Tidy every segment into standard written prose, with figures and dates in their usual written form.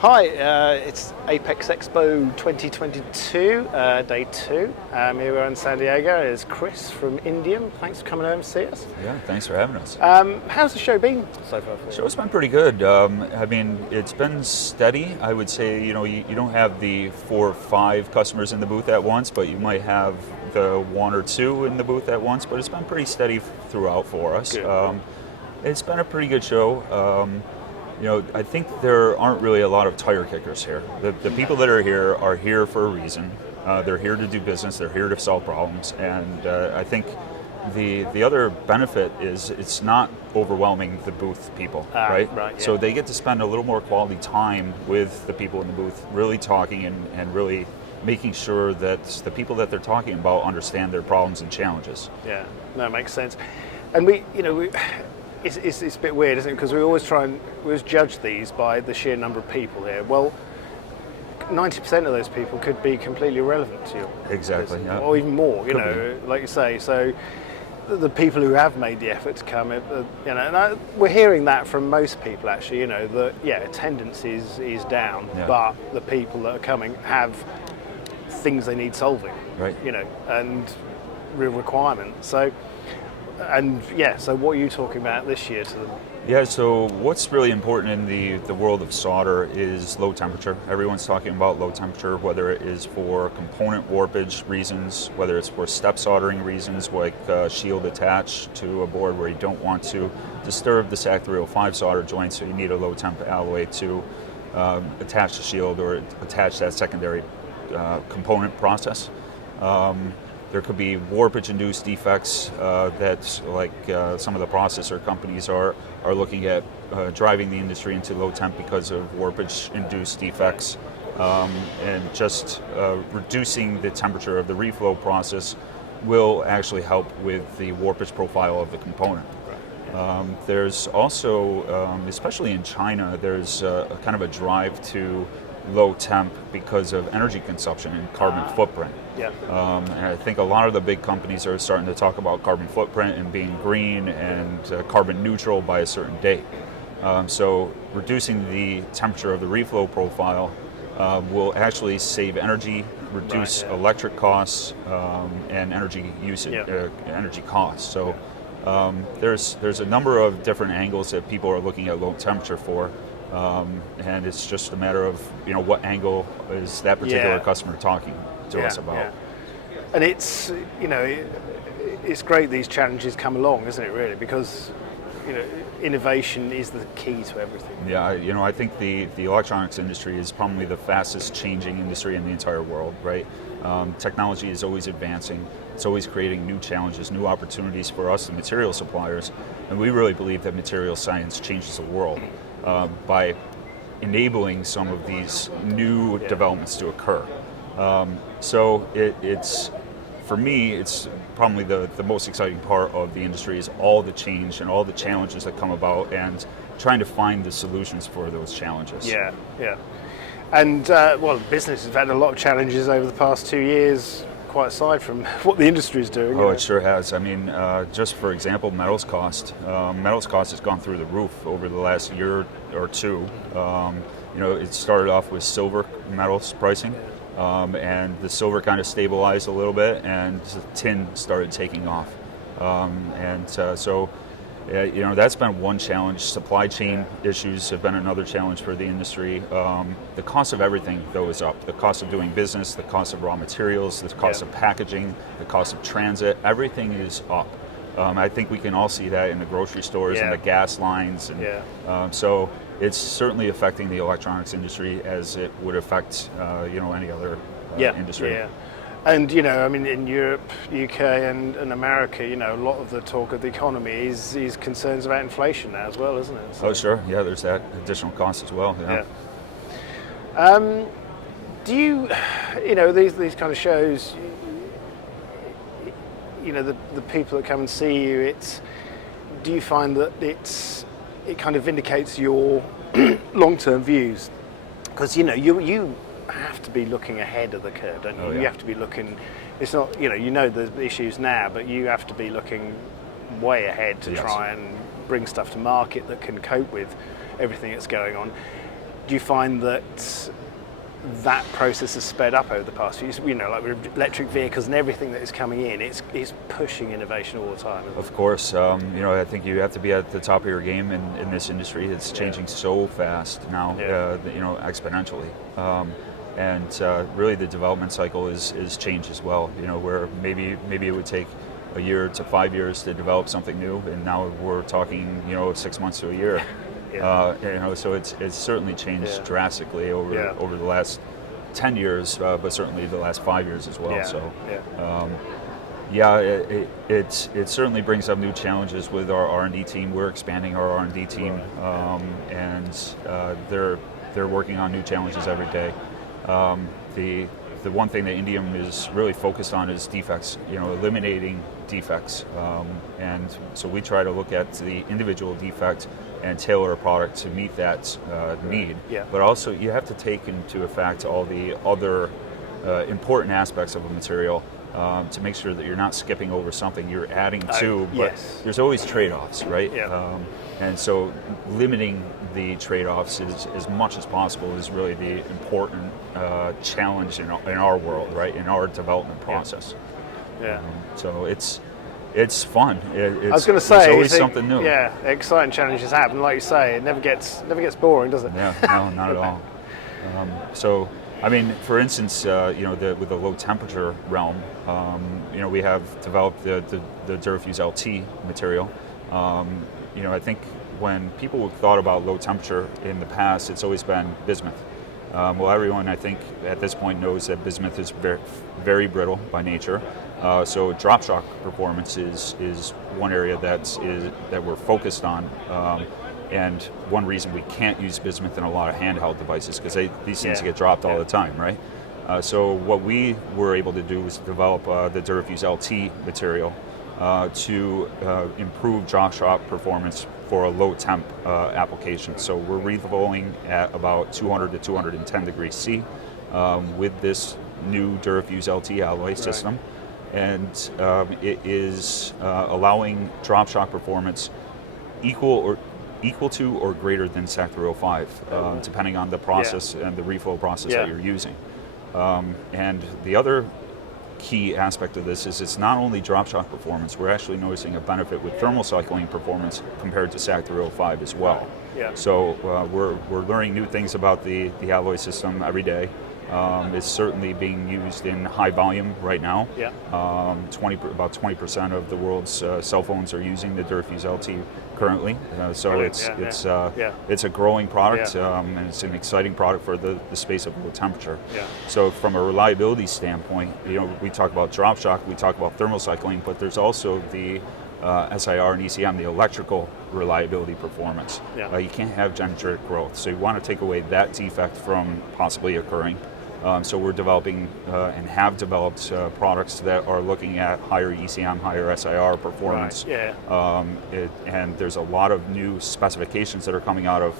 Hi, it's Apex Expo 2022, day 2. Here we're in San Diego. It's Chris from Indium. Thanks for coming over and see us. Yeah, thanks for having us. How's the show been so far for you? Show's been pretty good. I mean, it's been steady. I would say, you don't have the 4 or 5 customers in the booth at once, but you might have the 1 or 2 in the booth at once, but it's been pretty steady throughout for us. It's been a pretty good show. I think there aren't really a lot of tire kickers here. The people that are here for a reason. They're here to do business. They're here to solve problems. And I think the other benefit is it's not overwhelming the booth people, right? Right, yeah. So they get to spend a little more quality time with the people in the booth, really talking and really making sure that the people that they're talking about understand their problems and challenges. Yeah, no, it makes sense. And it's a bit weird, isn't it? Because we always judge these by the sheer number of people here. Well, 90% of those people could be completely irrelevant to you. Exactly, yeah. Or even more, like you say. So the people who have made the effort to come, we're hearing that from most people actually, that, attendance is down, but the people that are coming have things they need solving, right? And real requirements. So what are you talking about this year to them? Yeah, so what's really important in the world of solder is low temperature. Everyone's talking about low temperature, whether it is for component warpage reasons, whether it's for step soldering reasons, like shield attached to a board where you don't want to disturb the SAC 305 solder joint, so you need a low temp alloy to attach the shield or attach that secondary component process. There could be warpage-induced defects that, some of the processor companies are looking at driving the industry into low temp because of warpage-induced defects, and just reducing the temperature of the reflow process will actually help with the warpage profile of the component. There's also, especially in China, there's a kind of a drive to low temp because of energy consumption and carbon footprint. And I think a lot of the big companies are starting to talk about carbon footprint and being green and carbon neutral by a certain date. So reducing the temperature of the reflow profile will actually save energy, reduce electric costs, and energy usage, energy costs. So there's a number of different angles that people are looking at low temperature for. And it's just a matter of what angle is that particular customer talking to us about. And it's it's great these challenges come along, isn't it? Really, because innovation is the key to everything. Yeah, I think the electronics industry is probably the fastest changing industry in the entire world. Right, technology is always advancing. It's always creating new challenges, new opportunities for us, the material suppliers, and we really believe that material science changes the world. By enabling some of these new developments to occur. So it's, for me, it's probably the most exciting part of the industry is all the change and all the challenges that come about and trying to find the solutions for those challenges. Yeah. And, business has had a lot of challenges over the past 2 years, quite aside from what the industry is doing. Oh, it sure has. I mean, just for example, metals cost. Metals cost has gone through the roof over the last year or two. It started off with silver metals pricing, and the silver kind of stabilized a little bit, and tin started taking off. That's been one challenge. Supply chain issues have been another challenge for the industry. The cost of everything, though, is up. The cost of doing business, the cost of raw materials, the cost of packaging, the cost of transit, everything is up. I think we can all see that in the grocery stores and the gas lines. And, so it's certainly affecting the electronics industry as it would affect, any other industry. Yeah. And in Europe, UK, and America, a lot of the talk of the economy is concerns about inflation now as well, isn't it? So, oh, sure. Yeah, there's that additional cost as well. Do you, these kind of shows, the people that come and see you, do you find that it kind of vindicates your long-term views? Because you have to be looking ahead of the curve, don't you? Oh, yeah. You have to be looking. It's not the issues now, but you have to be looking way ahead to try and bring stuff to market that can cope with everything that's going on. do you find that that process has sped up over the past few years? You know, like with electric vehicles and everything that is coming in, it's pushing innovation all the time. Of course, you know, I think you have to be at the top of your game in this industry. It's changing so fast now, you know, exponentially. And really the development cycle is changed as well. You know, where maybe it would take a year to 5 years to develop something new, and now we're talking, you know, 6 months to a year. You know, so it's certainly changed drastically over the last 10 years, but certainly the last 5 years as well. It certainly brings up new challenges with our R&D team. We're expanding our R&D team, and they're working on new challenges every day. The one thing that Indium is really focused on is defects, you know, eliminating defects. And so we try to look at the individual defect and tailor a product to meet that need. But also you have to take into effect all the other important aspects of a material to make sure that you're not skipping over something you're adding to, but there's always trade-offs, right? And so limiting the trade-offs as much as possible is really the important challenge in our world, right? In our development process. So it's fun. I was going to say, there's always something new. Yeah, exciting challenges happen. Like you say, it never gets boring, does it? Yeah, no, not at all. So, I mean, for instance, you know, with the low temperature realm, you know, we have developed the Durafuse LT material. You know, I think when people have thought about low temperature in the past, it's always been bismuth. Well, everyone, I think, at this point knows that bismuth is very, very brittle by nature. So drop shock performance is one area that we're focused on. And one reason we can't use bismuth in a lot of handheld devices, because these things get dropped all the time, right? So what we were able to do was develop the Durafuse LT material to improve drop shock performance for a low temp application. So we're revolving at about 200 to 210 degrees C with this new Durafuse LT alloy system. And it is allowing drop shock performance equal to or greater than SAC 305, depending on the process and the reflow process that you're using. And the other key aspect of this is it's not only drop shock performance, we're actually noticing a benefit with thermal cycling performance compared to SAC 305 as well. So we're learning new things about the alloy system every day. It's certainly being used in high volume right now. About 20% of the world's cell phones are using the Durafuse LT currently. So it's a growing product, and it's an exciting product for the space of low temperature. So from a reliability standpoint, you know, we talk about drop shock, we talk about thermal cycling, but there's also the SIR and ECM, the electrical reliability performance. You can't have dendritic growth, so you want to take away that defect from possibly occurring. So we're developing and have developed products that are looking at higher ECM, higher SIR performance. And there's a lot of new specifications that are coming out of,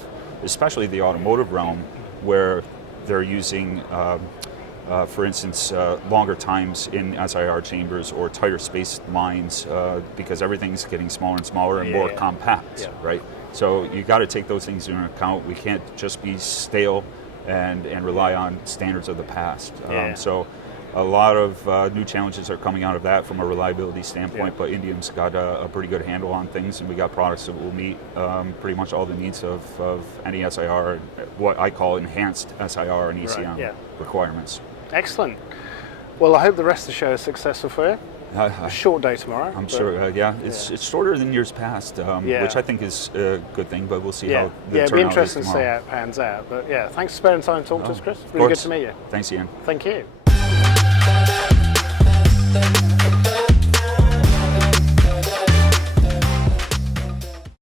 especially the automotive realm, where they're using, for instance, longer times in SIR chambers or tighter spaced lines because everything's getting smaller and smaller and more compact, right? So you got to take those things into account. We can't just be stale and rely on standards of the past. So a lot of new challenges are coming out of that from a reliability standpoint, but Indium's got a pretty good handle on things, and we got products that will meet pretty much all the needs of any SIR, what I call enhanced SIR and ECM requirements. Excellent. Well, I hope the rest of the show is successful for you. A short day tomorrow. I'm sure, it's shorter than years past, which I think is a good thing, but we'll see how the it'll be interesting is to see how it pans out. But thanks for spending time to talk to us, Chris. Really good to meet you. Thanks, Iain. Thank you.